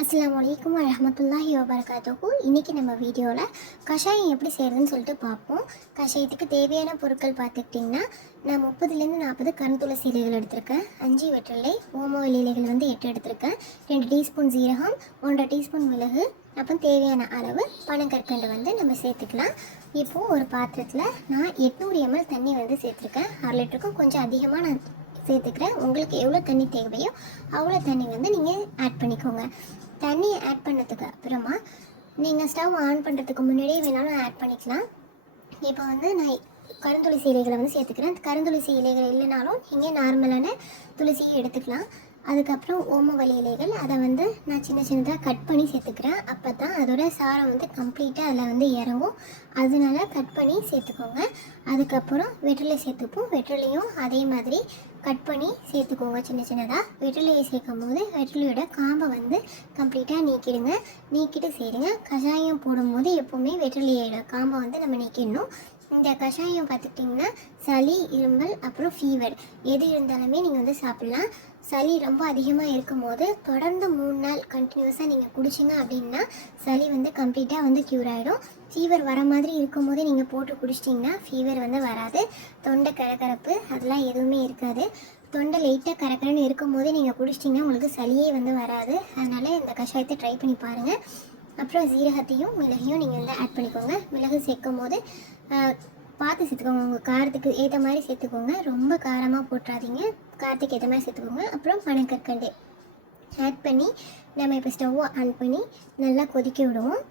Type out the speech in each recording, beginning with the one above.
அஸ்ஸலாமு அலைக்கும் வரஹ்மத்துல்லாஹி வபரகாத்துஹு. இன்றைக்கி நம்ம வீடியோவில் கஷாயம் எப்படி செய்கிறதுன்னு சொல்லிட்டு பார்ப்போம். கஷாயத்துக்கு தேவையான பொருட்கள் பார்த்துக்கிட்டிங்கன்னா, நான் 30லேருந்து 40 கருந்துளசி இலைகள் எடுத்திருக்கேன், 5 வெற்றிலை, ஓம இலைகள் 8 எடுத்திருக்கேன், 2 டீஸ்பூன் ஜீரகம், 1.5 டீஸ்பூன் மிளகு, அப்புறம் தேவையான அளவு பனங்கற்கண்டு நம்ம சேர்த்துக்கலாம். இப்போது ஒரு பாத்திரத்தில் நான் 800 ml தண்ணி சேர்த்துருக்கேன். 1/2 லிட்டருக்கும் கொஞ்சம் அதிகமாக நான் சேர்த்துக்கிறேன். உங்களுக்கு எவ்வளோ தண்ணி தேவையோ அவ்வளோ தண்ணி நீங்கள் ஆட் பண்ணிக்கோங்க. தண்ணியை ஆட் பண்ணதுக்கு அப்புறமா நீங்கள் ஸ்டவ் ஆன் பண்ணுறதுக்கு முன்னாடியே வேணாலும் ஆட் பண்ணிக்கலாம். இப்போ நான் கருந்துளசி இலைகளை சேர்த்துக்கிறேன். கருந்துளசி இலைகள் இல்லைனாலும் நீங்கள் நார்மலான துளசியை எடுத்துக்கலாம். அதுக்கப்புறம் ஓமவல்லி இலைகள் அதை நான் சின்ன சின்னதாக கட் பண்ணி சேர்த்துக்கிறேன். அப்போ தான் அதோட சாரம் கம்ப்ளீட்டாக அதில் இறங்கும். அதனால கட் பண்ணி சேர்த்துக்கோங்க. அதுக்கப்புறம் வெற்றிலை சேர்த்துப்போம். வெற்றிலையும் அதே மாதிரி கட் பண்ணி சேர்த்துக்கோங்க சின்ன சின்னதாக. வெற்றிலையை சேர்க்கும் போது வெற்றிலையோட காம்பை கம்ப்ளீட்டாக நீக்கிடுங்க. நீக்கிட்டு சேருங்க. கஷாயம் போடும்போது எப்போவுமே வெற்றிலையோட காம்பை நம்ம நீக்கிடணும். இந்த கஷாயம் பார்த்துக்கிட்டிங்கன்னா சளி, இருமல், அப்புறம் ஃபீவர் எது இருந்தாலுமே நீங்கள் சாப்பிட்லாம். சளி ரொம்ப அதிகமாக இருக்கும் போது தொடர்ந்து 3 நாள் கண்டினியூஸாக நீங்கள் குடிச்சிங்க அப்படின்னா சளி கம்ப்ளீட்டாக க்யூர் ஆகிடும். ஃபீவர் வர மாதிரி இருக்கும் போதே நீங்கள் போட்டு குடிச்சிட்டிங்கன்னா ஃபீவர் வராது. தொண்டை கரகரப்பு அதெல்லாம் எதுவுமே இருக்காது. தொண்டை லைட்டாக கரகரன்னு இருக்கும் போதே நீங்கள் குடிச்சிட்டிங்கன்னா உங்களுக்கு சளியே வராது. அதனால் இந்த கஷாயத்தை ட்ரை பண்ணி பாருங்கள். அப்புறம் ஜீரகத்தையும் மிளகையும் நீங்கள் ஆட் பண்ணிக்கோங்க. மிளகு சேர்க்கும் போது பார்த்து சேர்த்துக்கோங்க. உங்கள் காரத்துக்கு ஏற்ற மாதிரி சேர்த்துக்கோங்க. ரொம்ப காரமாக போட்டுறாதீங்க. காரத்துக்கு ஏற்ற மாதிரி சேர்த்துக்கோங்க. அப்புறம் பனங்கற்கண்டு ஆட் பண்ணி நம்ம இப்போ ஸ்டவ்வை ஆன் பண்ணி நல்லா கொதிக்க விடுவோம்.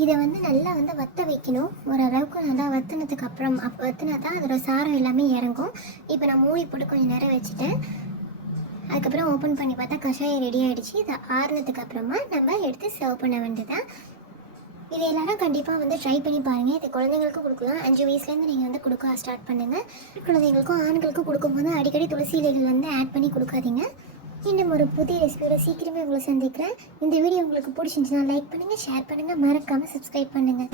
இதை நல்லா வற்ற வைக்கணும். ஓரளவுக்கு நல்லா வற்றினதுக்கு அப்புறம் வற்றினா தான் அதோட சாரம் எல்லாமே இறங்கும். இப்போ நான் மூடி போட்டு கொஞ்சம் நேரம் வச்சுட்டேன். அதுக்கப்புறம் ஓப்பன் பண்ணி பார்த்தா கஷாயம் ரெடி ஆகிடுச்சு. இதை ஆறுனதுக்கு அப்புறமா நம்ம எடுத்து சர்வ் பண்ண வேண்டியதான். இது எல்லோரும் கண்டிப்பாக ட்ரை பண்ணி பாருங்கள். இது குழந்தைங்களுக்கும் கொடுக்கலாம். 5 வயசுலேருந்து நீங்கள் கொடுக்க ஸ்டார்ட் பண்ணுங்கள். குழந்தைங்களுக்கும் ஆண்களுக்கும் கொடுக்கும்போது அடிக்கடி துளசி இலைகள் ஆட் பண்ணி கொடுக்காதீங்க. இன்னும் ஒரு புதிய ரெசிபியோட சீக்கிரமே உங்களை சந்திக்கிறேன். இந்த வீடியோ உங்களுக்கு பிடிச்சிருந்துச்சுன்னா லைக் பண்ணுங்கள், ஷேர் பண்ணுங்கள், மறக்காமல் சப்ஸ்கிரைப் பண்ணுங்கள்.